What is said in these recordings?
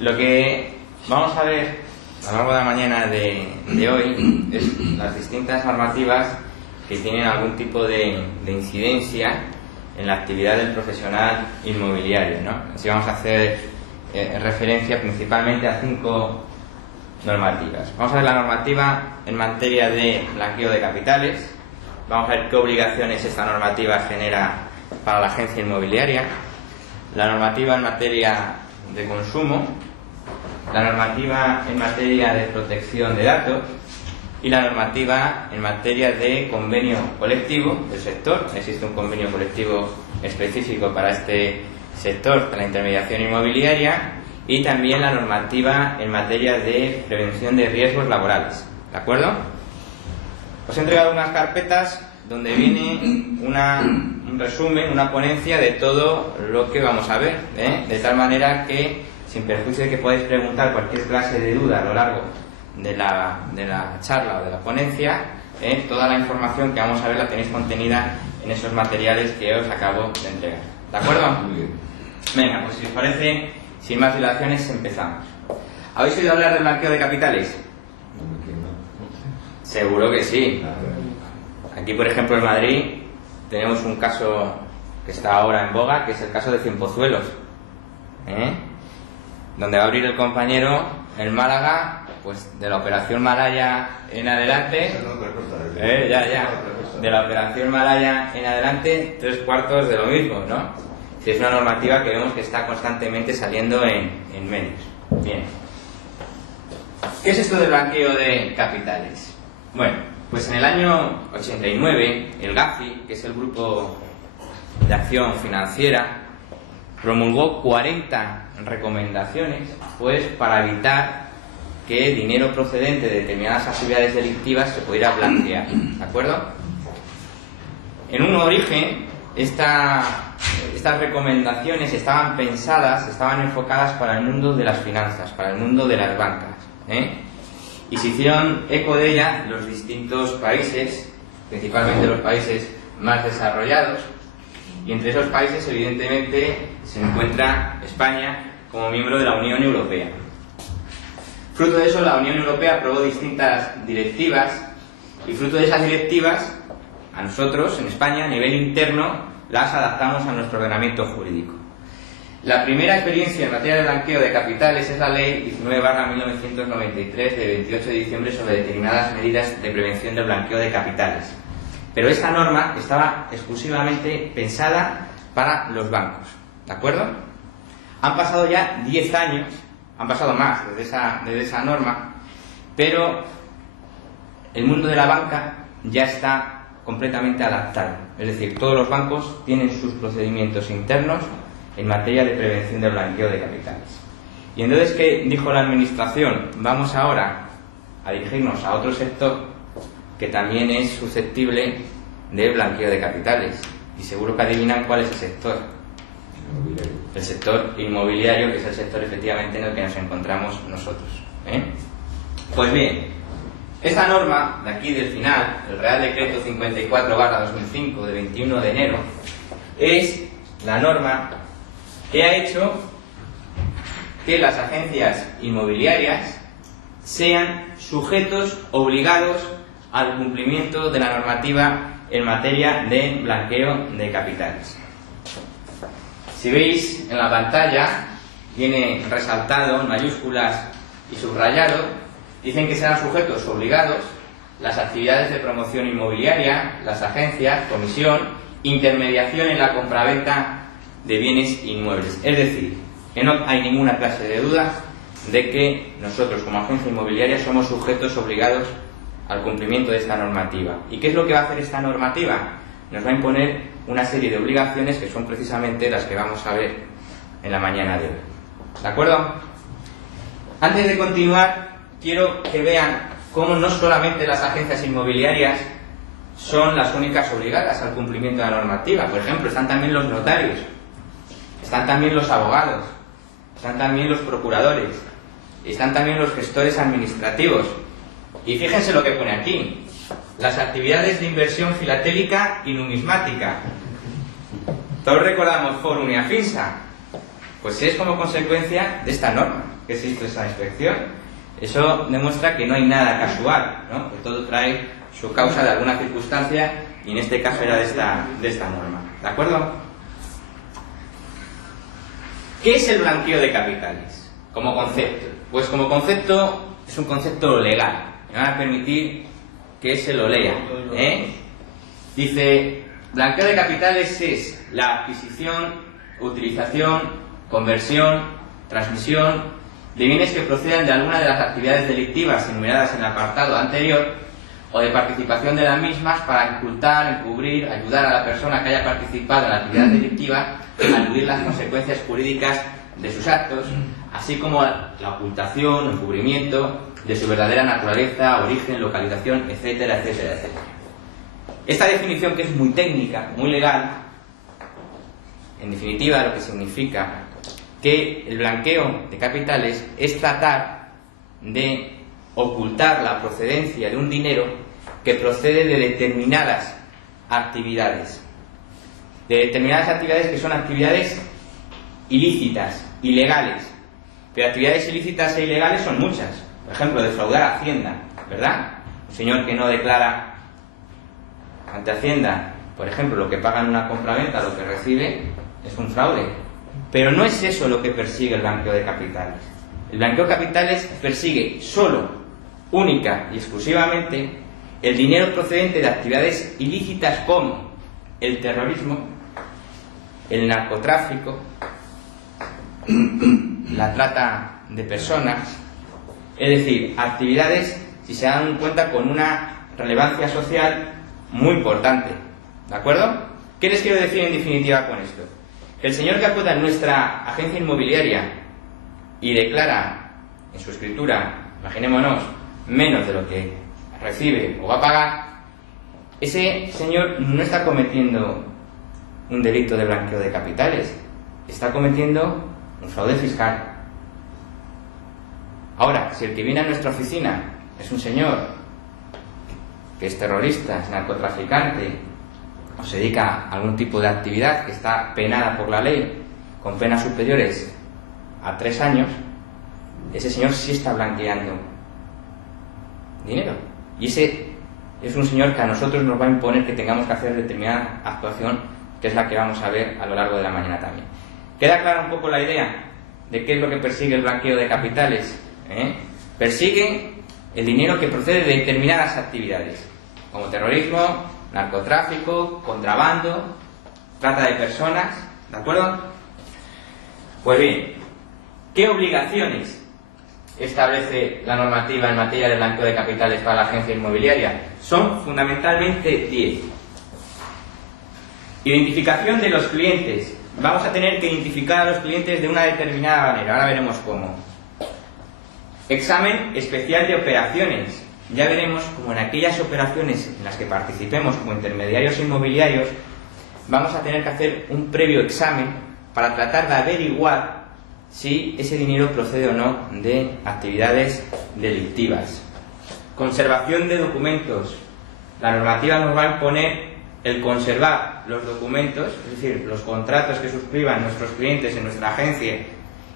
Lo que vamos a ver a lo largo de la mañana de hoy es las distintas normativas que tienen algún tipo de incidencia en la actividad del profesional inmobiliario, ¿no? Así vamos a hacer referencia principalmente a 5 normativas. Vamos a ver la normativa en materia de blanqueo de capitales. Vamos a ver qué obligaciones esta normativa genera para la agencia inmobiliaria. La normativa en materia de consumo. La normativa en materia de protección de datos. Y la normativa en materia de convenio colectivo del sector. Existe un convenio colectivo específico para este sector de la intermediación inmobiliaria. Y también la normativa en materia de prevención de riesgos laborales. ¿De acuerdo? Os he entregado unas carpetas donde viene un resumen, una ponencia de todo lo que vamos a ver, de tal manera que, sin perjuicio de que podáis preguntar cualquier clase de duda a lo largo de la charla o de la ponencia, toda la información que vamos a ver la tenéis contenida en esos materiales que os acabo de entregar. ¿De acuerdo? Muy bien. Venga, pues si os parece, sin más dilaciones, empezamos. ¿Habéis oído hablar del blanqueo de capitales? Seguro que sí. Aquí, por ejemplo, en Madrid tenemos un caso que está ahora en boga, que es el caso de Cienpozuelos, donde va a abrir el compañero en Málaga, pues de la operación Malaya en adelante, de la operación Malaya en adelante, 3/4 de lo mismo, ¿no? Si es una normativa que vemos que está constantemente saliendo en medios. Bien. ¿Qué es esto del blanqueo de capitales? Bueno, pues en el año 89, el GAFI, que es el Grupo de Acción Financiera, promulgó 40 recomendaciones, pues, para evitar que dinero procedente de determinadas actividades delictivas se pudiera blanquear. ¿De acuerdo? En un origen, estas recomendaciones estaban pensadas, estaban enfocadas para el mundo de las finanzas, para el mundo de las bancas, y se hicieron eco de ella los distintos países, principalmente los países más desarrollados, y entre esos países evidentemente se encuentra España como miembro de la Unión Europea. Fruto de eso, la Unión Europea aprobó distintas directivas, y fruto de esas directivas, a nosotros en España, a nivel interno, las adaptamos a nuestro ordenamiento jurídico. La primera experiencia en materia de blanqueo de capitales es la Ley 19/1993 de 28 de diciembre sobre determinadas medidas de prevención del blanqueo de capitales. Pero esta norma estaba exclusivamente pensada para los bancos. ¿De acuerdo? Han pasado ya 10 años, han pasado más desde esa norma, pero el mundo de la banca ya está completamente adaptado. Es decir, todos los bancos tienen sus procedimientos internos en materia de prevención del blanqueo de capitales. Y entonces, ¿qué dijo la Administración? Vamos ahora a dirigirnos a otro sector que también es susceptible de blanqueo de capitales. Y seguro que adivinan cuál es el sector. El sector inmobiliario, que es el sector efectivamente en el que nos encontramos nosotros. Pues bien, esta norma de aquí del final, el Real Decreto 54/2005 de 21 de enero, es la norma que ha hecho que las agencias inmobiliarias sean sujetos obligados al cumplimiento de la normativa en materia de blanqueo de capitales. Si veis en la pantalla, viene resaltado en mayúsculas y subrayado, dicen que serán sujetos obligados las actividades de promoción inmobiliaria, las agencias, comisión, intermediación en la compraventa de bienes inmuebles. Es decir, que no hay ninguna clase de duda de que nosotros como agencia inmobiliaria somos sujetos obligados al cumplimiento de esta normativa. ¿Y qué es lo que va a hacer esta normativa? Nos va a imponer una serie de obligaciones que son precisamente las que vamos a ver en la mañana de hoy. ¿De acuerdo? Antes de continuar, quiero que vean cómo no solamente las agencias inmobiliarias son las únicas obligadas al cumplimiento de la normativa. Por ejemplo, están también los notarios, están también los abogados, están también los procuradores, están también los gestores administrativos. Y fíjense lo que pone aquí: las actividades de inversión filatélica y numismática. Todos recordamos Forum y Afinsa. Pues es como consecuencia de esta norma. que se hizo esa inspección, eso demuestra que no hay nada casual, ¿no? Que todo trae su causa de alguna circunstancia, y en este caso era de esta norma. ¿De acuerdo? ¿Qué es el blanqueo de capitales como concepto? Pues como concepto es un concepto legal. Me van a permitir que se lo lea. Dice, blanqueo de capitales es la adquisición, utilización, conversión, transmisión de bienes que procedan de alguna de las actividades delictivas enumeradas en el apartado anterior, o de participación de las mismas para ocultar, encubrir, ayudar a la persona que haya participado en la actividad delictiva a eludir las consecuencias jurídicas de sus actos, así como la ocultación, encubrimiento de su verdadera naturaleza, origen, localización, etcétera, etcétera, etcétera. Esta definición, que es muy técnica, muy legal, en definitiva lo que significa que el blanqueo de capitales es tratar de ocultar la procedencia de un dinero que procede de determinadas actividades. De determinadas actividades que son actividades ilícitas, ilegales. Pero actividades ilícitas e ilegales son muchas. Por ejemplo, defraudar a Hacienda, ¿verdad? Un señor que no declara ante Hacienda, por ejemplo, lo que paga en una compraventa, lo que recibe, es un fraude. Pero no es eso lo que persigue el blanqueo de capitales. El blanqueo de capitales persigue solo, única y exclusivamente el dinero procedente de actividades ilícitas como el terrorismo, el narcotráfico, la trata de personas, es decir, actividades, si se dan cuenta, con una relevancia social muy importante. ¿De acuerdo? ¿Qué les quiero decir en definitiva con esto? El señor que acuda en nuestra agencia inmobiliaria y declara en su escritura, imaginémonos, menos de lo que recibe o va a pagar, ese señor no está cometiendo un delito de blanqueo de capitales, está cometiendo un fraude fiscal. Ahora, si el que viene a nuestra oficina es un señor que es terrorista, es narcotraficante, o se dedica a algún tipo de actividad que está penada por la ley, con penas superiores a 3 años, ese señor sí está blanqueando dinero. Y ese es un señor que a nosotros nos va a imponer que tengamos que hacer determinada actuación, que es la que vamos a ver a lo largo de la mañana también. ¿Queda clara un poco la idea de qué es lo que persigue el blanqueo de capitales? Persigue el dinero que procede de determinadas actividades, como terrorismo, narcotráfico, contrabando, trata de personas, ¿de acuerdo? Pues bien, ¿qué obligaciones establece la normativa en materia de blanqueo de capitales para la agencia inmobiliaria? Son fundamentalmente 10. Identificación de los clientes. Vamos a tener que identificar a los clientes de una determinada manera, ahora veremos cómo. Examen especial de operaciones. Ya veremos cómo en aquellas operaciones en las que participemos como intermediarios inmobiliarios, vamos a tener que hacer un previo examen para tratar de averiguar si ese dinero procede o no de actividades delictivas. Conservación de documentos. La normativa nos va a imponer el conservar los documentos, es decir, los contratos que suscriban nuestros clientes en nuestra agencia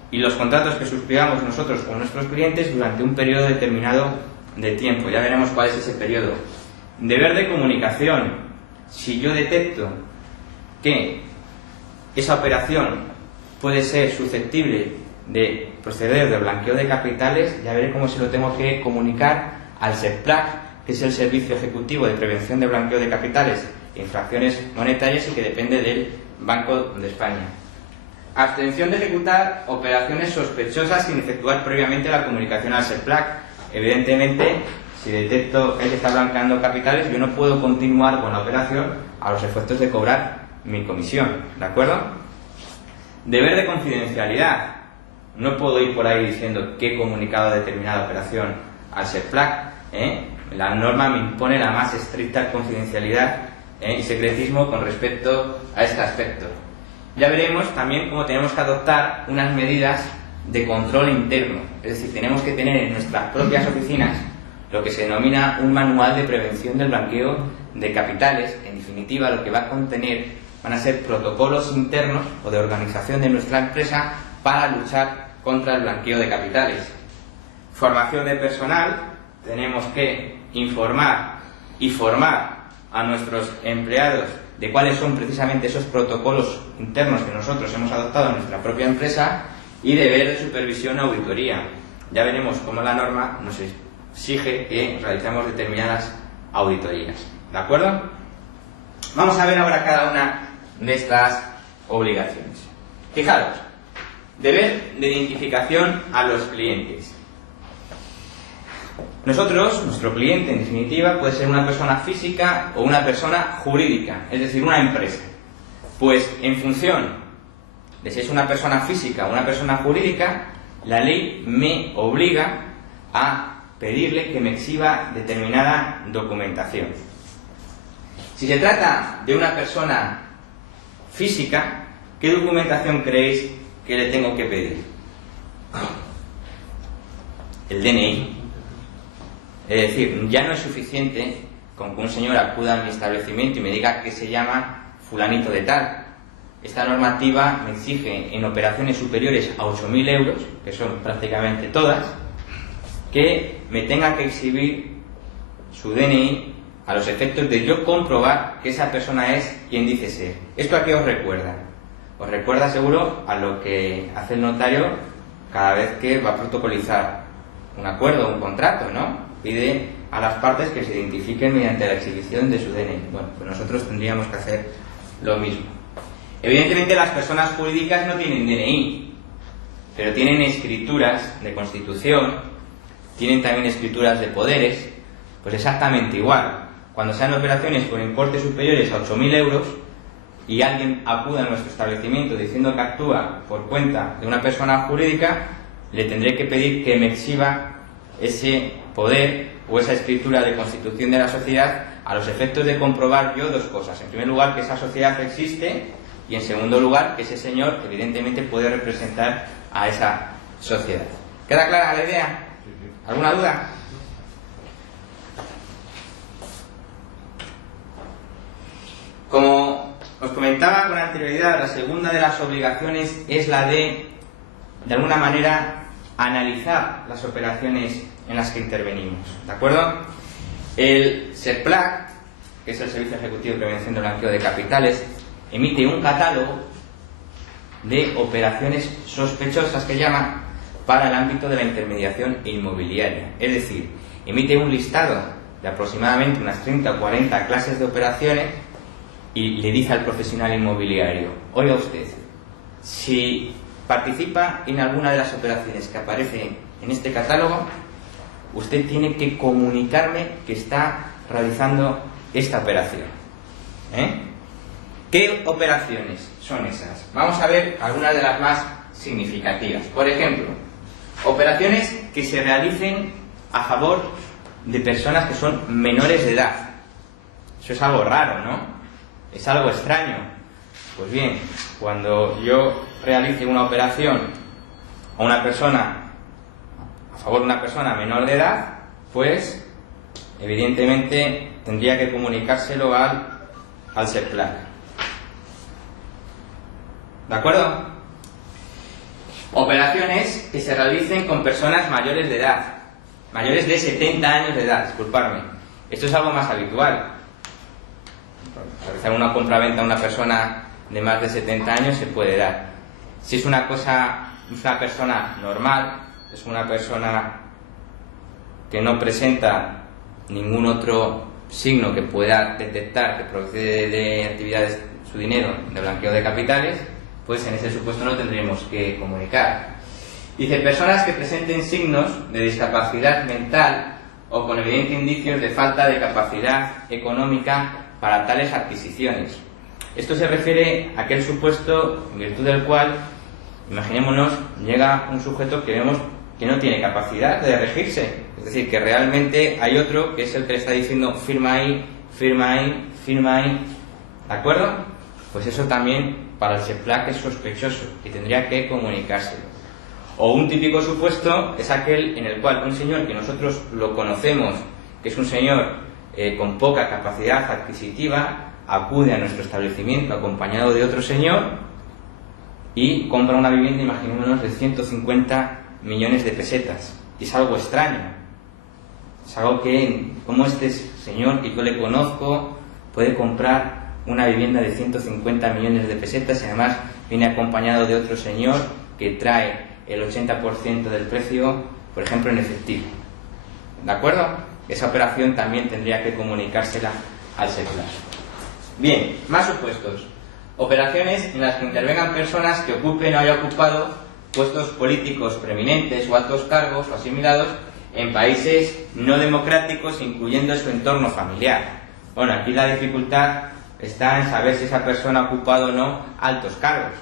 y los contratos que suscribamos nosotros con nuestros clientes durante un periodo determinado de tiempo. Ya veremos cuál es ese periodo. Deber de comunicación. Si yo detecto que esa operación puede ser susceptible de proceder de blanqueo de capitales, ya veré cómo se lo tengo que comunicar al SEPLAC, que es el Servicio Ejecutivo de Prevención de Blanqueo de Capitales e Infracciones Monetarias y que depende del Banco de España. Abstención de ejecutar operaciones sospechosas sin efectuar previamente la comunicación al SEPLAC. Evidentemente, si detecto que está blanqueando capitales, yo no puedo continuar con la operación a los efectos de cobrar mi comisión, ¿de acuerdo? Deber de confidencialidad. No puedo ir por ahí diciendo que he comunicado determinada operación al SEPLAC. La norma me impone la más estricta confidencialidad y secretismo con respecto a este aspecto. Ya veremos también cómo tenemos que adoptar unas medidas de control interno. Es decir, tenemos que tener en nuestras propias oficinas lo que se denomina un manual de prevención del blanqueo de capitales. En definitiva, lo que va a contener van a ser protocolos internos o de organización de nuestra empresa para luchar contra el blanqueo de capitales. Formación de personal, tenemos que informar y formar a nuestros empleados de cuáles son precisamente esos protocolos internos que nosotros hemos adoptado en nuestra propia empresa, y deber de supervisión o auditoría. Ya veremos cómo la norma nos exige que realizamos determinadas auditorías. ¿De acuerdo? Vamos a ver ahora cada una de estas obligaciones. Fijaros, deber de identificación a los clientes. Nosotros, nuestro cliente en definitiva, puede ser una persona física o una persona jurídica, es decir, una empresa. Pues en función de si es una persona física o una persona jurídica, la ley me obliga a pedirle que me exhiba determinada documentación. Si se trata de una persona física, ¿qué documentación creéis que le tengo que pedir? El DNI. Es decir, ya no es suficiente con que un señor acuda a mi establecimiento y me diga que se llama fulanito de tal. Esta normativa me exige en operaciones superiores a 8.000 euros, que son prácticamente todas, que me tenga que exhibir su DNI a los efectos de yo comprobar que esa persona es quien dice ser. ¿Esto a qué os recuerda? Os recuerda seguro a lo que hace el notario cada vez que va a protocolizar un acuerdo o un contrato, ¿no? Pide a las partes que se identifiquen mediante la exhibición de su DNI. Bueno, pues nosotros tendríamos que hacer lo mismo. Evidentemente las personas jurídicas no tienen DNI, pero tienen escrituras de constitución, tienen también escrituras de poderes, pues exactamente igual. Cuando sean operaciones por importes superiores a 8.000 euros y alguien acuda a nuestro establecimiento diciendo que actúa por cuenta de una persona jurídica, le tendré que pedir que me exhiba ese poder o esa escritura de constitución de la sociedad a los efectos de comprobar yo dos cosas. En primer lugar, que esa sociedad existe, y en segundo lugar, que ese señor evidentemente puede representar a esa sociedad. ¿Queda clara la idea? ¿Alguna duda? Como os comentaba con anterioridad, la segunda de las obligaciones es la de alguna manera, analizar las operaciones en las que intervenimos. ¿De acuerdo? El SEPLAC, que es el Servicio Ejecutivo de Prevención del Blanqueo de Capitales, emite un catálogo de operaciones sospechosas que llama para el ámbito de la intermediación inmobiliaria. Es decir, emite un listado de aproximadamente unas 30 o 40 clases de operaciones y le dice al profesional inmobiliario: oiga usted, si participa en alguna de las operaciones que aparecen en este catálogo, usted tiene que comunicarme que está realizando esta operación. ¿Qué operaciones son esas? Vamos a ver algunas de las más significativas. Por ejemplo, operaciones que se realicen a favor de personas que son menores de edad. Eso es algo raro, ¿no? Es algo extraño. Pues bien, cuando yo realice una operación a una persona, a favor de una persona menor de edad, pues evidentemente tendría que comunicárselo al SEPLAC. ¿De acuerdo? Operaciones que se realicen con personas mayores de edad, mayores de 70 años de edad, disculpadme. Esto es algo más habitual. Realizar una compraventa a una persona de más de 70 años se puede dar. Si es una persona normal, es una persona que no presenta ningún otro signo que pueda detectar que procede de actividades, su dinero, de blanqueo de capitales, pues en ese supuesto no tendremos que comunicar. Dice, personas que presenten signos de discapacidad mental o con evidentes indicios de falta de capacidad económica para tales adquisiciones. Esto se refiere a aquel supuesto en virtud del cual, imaginémonos, llega un sujeto que vemos que no tiene capacidad de regirse. Es decir, que realmente hay otro que es el que le está diciendo firma ahí, firma ahí, firma ahí. ¿De acuerdo? Pues eso también para el SEPLAC es sospechoso y tendría que comunicárselo. O un típico supuesto es aquel en el cual un señor que nosotros lo conocemos, que es un señor con poca capacidad adquisitiva, acude a nuestro establecimiento acompañado de otro señor y compra una vivienda, imaginémonos, de 150 millones de pesetas. Y es algo extraño. Es algo que, como este señor que yo le conozco, puede comprar una vivienda de 150 millones de pesetas y además viene acompañado de otro señor que trae el 80% del precio, por ejemplo, en efectivo. ¿De acuerdo? Esa operación también tendría que comunicársela al SEPLAR. Bien, más supuestos. Operaciones en las que intervengan personas que ocupen o hayan ocupado puestos políticos preeminentes o altos cargos o asimilados en países no democráticos, incluyendo su entorno familiar. Bueno, aquí la dificultad está en saber si esa persona ha ocupado o no altos cargos.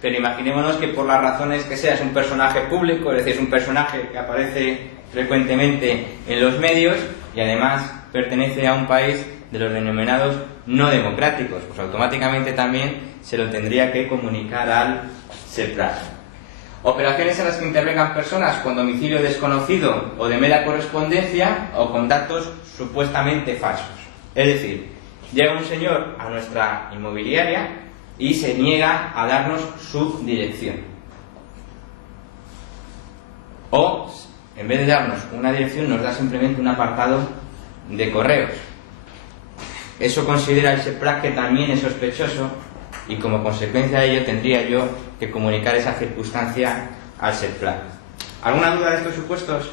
Pero imaginémonos que por las razones que sea es un personaje público, es decir, es un personaje que aparece frecuentemente en los medios y además pertenece a un país de los denominados no democráticos, pues automáticamente también se lo tendría que comunicar al SEPLAR. Operaciones en las que intervengan personas con domicilio desconocido o de mera correspondencia o con datos supuestamente falsos. Es decir, llega un señor a nuestra inmobiliaria y se niega a darnos su dirección. O, en vez de darnos una dirección, nos da simplemente un apartado de correos. Eso considera el SEPLAR que también es sospechoso y como consecuencia de ello tendría yo que comunicar esa circunstancia al SEPLAR. ¿Alguna duda de estos supuestos?